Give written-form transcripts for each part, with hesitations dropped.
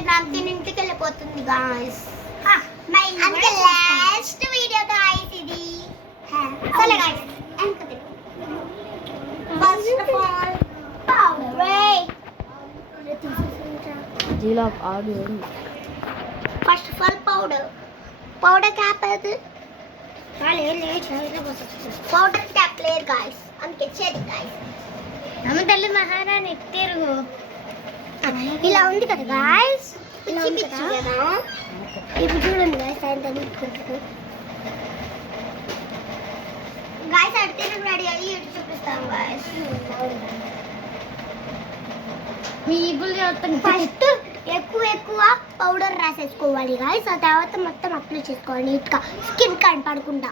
తిన్నాం తిని ఇంటికి వెళ్ళిపోతుంది గాయ్స్. అందుకే లాస్ట్ వీడియో గాయ్స్ ఇది. సరే guys first of all powder జీలో audio first of all powder क्या पड़ता है पाउडर क्या प्लेयर गाइस अंके చేది गाइस అమ్మ తల్లి మహారాణి తిరుగు ఇలా ఉంది కదా गाइस ఇలా ఉంది కదా ఇప్పుడు చూడండి गाइस ఎంత నిక్కుంటుంది गाइस అడితే రెడీ అయ్యి ఇటు చూపిస్తాను गाइस మీ ఇబుల్ చేస్తాను ఫస్ట్ ఎక్కువ పౌడర్ రాసేసుకోవాలి గాయ్స్. ఆ తర్వాత మొత్తం అప్లై చేసుకోవాలి నీట్గా స్కిన్ కనపడకుండా.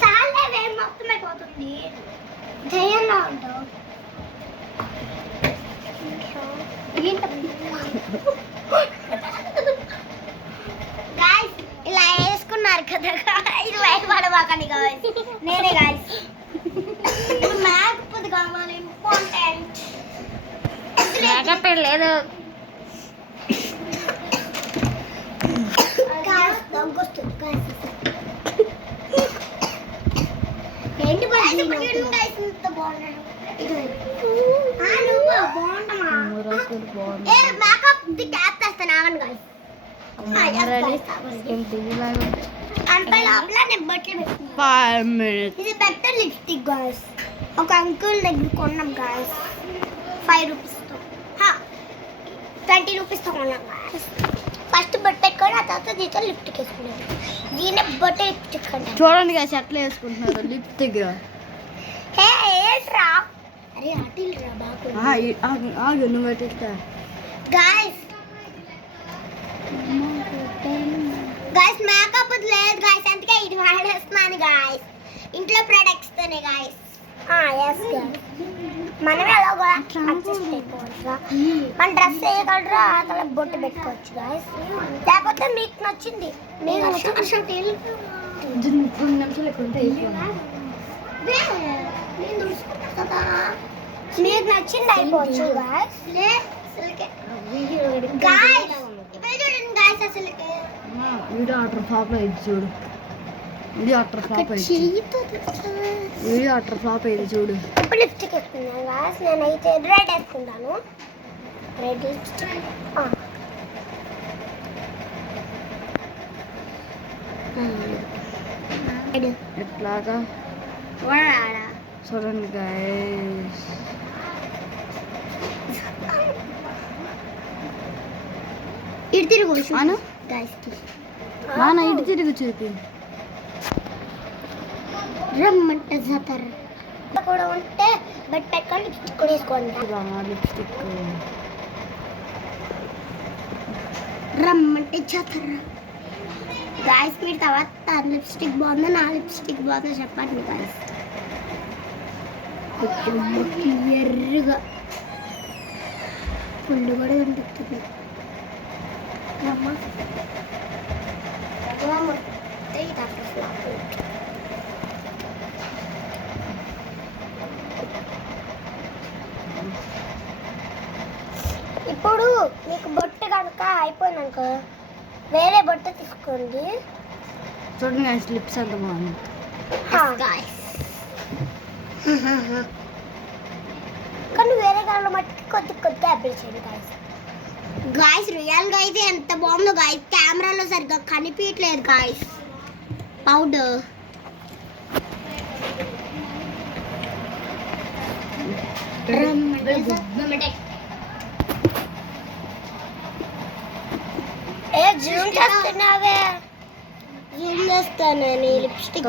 సాలే వేడి మొత్తం అయిపోతుంది జయంలో ఉంటావు గాయ్స్ ఇలా వేసుకున్నారు కదా గాయ్స్ భయపడబాకండి గాయ్స్ నేనే గాయ్స్ మేకప్ కావాలి ఇంపార్టెంట్ మేకప్ లేదు ఏంటి మేకప్ ట్యాప్ చేస్తాను ఆగండి గాయ్స్ అంటే లోపల నేను బట్టలు పెట్టుకున్నాను 5 minutes ఇది బెటర్ లిప్స్టిక్ గాయ్స్. ఒక అంకుల్ దగ్గర కొన్నాం గాయ్స్ 5 రూపీస్తో 20 రూపీస్తో కొన్నాం గాయ్స్. ఫస్ట్ బొట్టు పెట్టుకొని ఆ తర్వాత దీంతో లిప్స్టిక్ వేసుకున్నాను. దీన్ని బొట్టు లిప్స్టిక్ అంటారు. చూడండి గాయ్స్ ఎట్లా వేసుకుంటున్నారు లిప్స్టిక్ హే ఏంట్రా అరే అటిల్ రా బాగు ఆగు నువ్వు ఎట్లా గాయ్స్ గాయ్స్ మేకప్ లేదు గాయ్స్ అందుకే ఇది వాడేస్తున్నాను గాయ్స్ ఇంట్లో ప్రొడక్ట్స్ తోనే గాయ్స్. ఎస్ గాయ్స్ మనమే అలాగా అడ్జస్ట్ అయిపోవచ్చు. మన డ్రెస్ వేయగలరా అలా బొట్టు పెట్టుకోవచ్చు గాయ్స్. లేకపోతే మీకు నచ్చింది మీకు నచ్చిన షర్ట్ 2 నిమిషాలు ఎక్కువ ఉంటే మీకు నచ్చింది అయిపోవచ్చు గాయ్స్. గాయ్స్ ఇప్పుడు చూడండి గాయ్స్ అసలు వీడియో ఆర్డర్ ఫ్లాప్ అయ్యింది చూడు వీడియో ఆర్డర్ ఫ్లాప్ అయ్యింది వీడియో ఆర్డర్ ఫ్లాప్ అయ్యింది చూడు. ఇప్పుడు లిప్స్టిక్ వేసుకున్నాను గాయ్స్. నేనైతే రెడ్ వేసుకుంటాను. రెడ్ లిప్స్టిక్ ఎట్లాగా చూడండి గాయ్స్ ఇటు తిరుగు అను గాయ్స్కి నాన్న ఇటు తిరిగి చూపి రమ్మంటే జాతర కూడా ఉంటే బట్ పెట్టుకొని లిప్స్టిక్ కూడా వేసుకోండి. లిప్స్టిక్ రమ్మంటే జాతర గాయ్స్. మీరు తర్వాత లిప్స్టిక్ బాగుందో నా లిప్స్టిక్ బాగుందో చెప్పండి గాయ్స్. ఎర్రగా పుల్లు కూడా కనిపిస్తుంది. ఇప్పుడు మీకు బొట్టు కనుక అయిపోయినాక వేరే బొట్టు తీసుకోండి. చూడండి గాయ్స్ లిప్స్ అంత బాగుంది. కానీ వేరే దాంట్లో మట్టుకి కొద్దిగా అప్లై చేయండి గాయ్స్. గాయ్స్ రియల్గా అయితే ఎంత బాగుందో గాయ్స్. కెమెరాలో సరిగ్గా కనిపించట్లేదు గాయ్స్ పౌడర్. జూమ్ చేస్తున్నావే జూమ్ చేస్తాను లిప్స్టిక్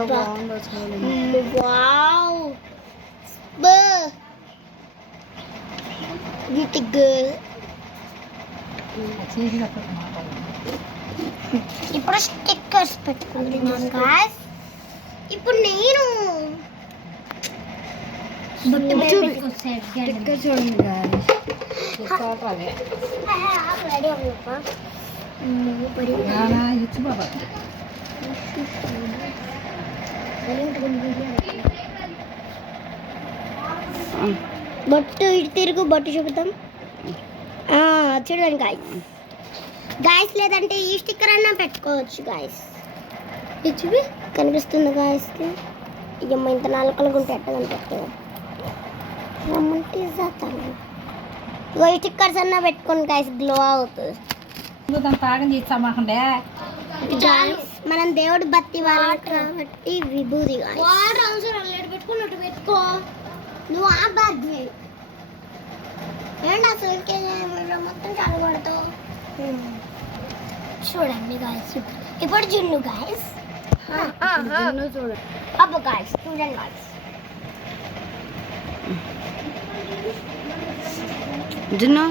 వావ్ బ్యూటీ గర్ల్. ఇప్పుడు స్టిక్కర్స్ పెట్టుకుంటున్నాను గాయ్స్. ఇప్పుడు నేను స్టిక్కర్ చూడండి గాయ్స్ రెడీ అవ్వప్ప బొట్టు ఇటు తిరుగు బొట్టు చూపుతాం. చూడండి గాయస్. గాయస్ లేదంటే ఈ స్టిక్కర్ అన్నా పెట్టుకోవచ్చు గాయస్. ఇది కనిపిస్తుంది గాయస్కి. ఇక ఇంత నాలుకలుగా ఉంటే ఎట్ట కనిపిస్తుంది. ఇగో ఈ స్టిక్కర్స్ అన్నా పెట్టుకోండి గాయస్, గ్లో అవుతుంది. మనం దేవుడు బత్తి వాళ్ళు కాబట్టి విభూది పెట్టుకో. నువ్వు ఆ బాధ్య ఏంటి అసలు మొత్తం చదవడతావు. చూడండి గాయస్, ఇప్పుడు జున్ను గాయస్. చూడండి. అబ్బో గాయస్ చూడండి గాయస్. జున్ను